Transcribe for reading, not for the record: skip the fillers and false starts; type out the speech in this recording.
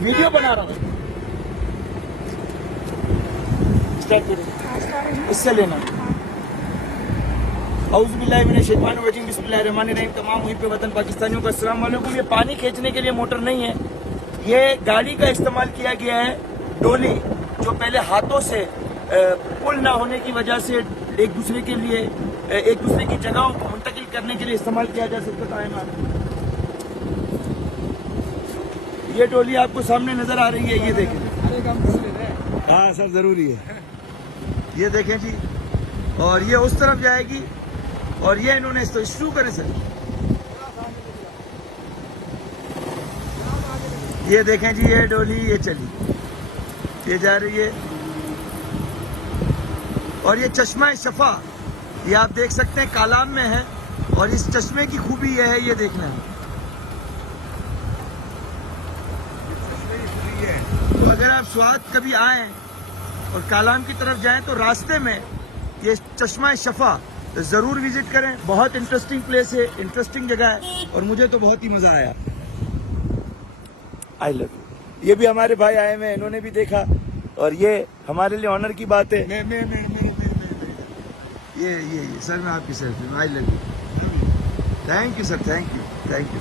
Video बना रहा हूँ, स्टार्ट करें, इससे लेना। औज़ुबिल्लाहिमिनश्शैतानिर्रजीम, बिस्मिल्लाहिर्रहमानिर्रहीम। तमाम मुहिब वतन पाकिस्तानियों को अस्सलाम वालेकुम। ये पानी खींचने के लिए मोटर नहीं है, ये गाड़ी का इस्तेमाल किया गया है, डोली, जो पहले हाथों से पुल ना होने की वजह से एक दूसरे के लिए, एक दूसरे की जगहों को मुंतकिल करने के लिए इस्तेमाल किया जा सकता था। ये डोली आपको सामने नजर आ रही है, ये देखें। हाँ सर, जरूरी है। ये देखें जी, और ये उस तरफ जाएगी, और ये इन्होंने शुरू करें सर, ये देखें जी, ये डोली ये चली, ये जा रही है। और ये चश्मा शफा, ये आप देख सकते हैं कालाम में है, और इस चश्मे की खूबी ये है, ये देखना है। तो अगर आप स्वात कभी आए और कालाम की तरफ जाएं तो रास्ते में ये चश्मा शफा जरूर विजिट करें। बहुत इंटरेस्टिंग प्लेस है, इंटरेस्टिंग जगह है, और मुझे तो बहुत ही मजा आया। I love you. ये भी हमारे भाई आए हुए हैं, इन्होंने भी देखा, और ये हमारे लिए ऑनर की बात है। ये सर, मैं आपकी selfie, I love you. Thank you sir, thank you.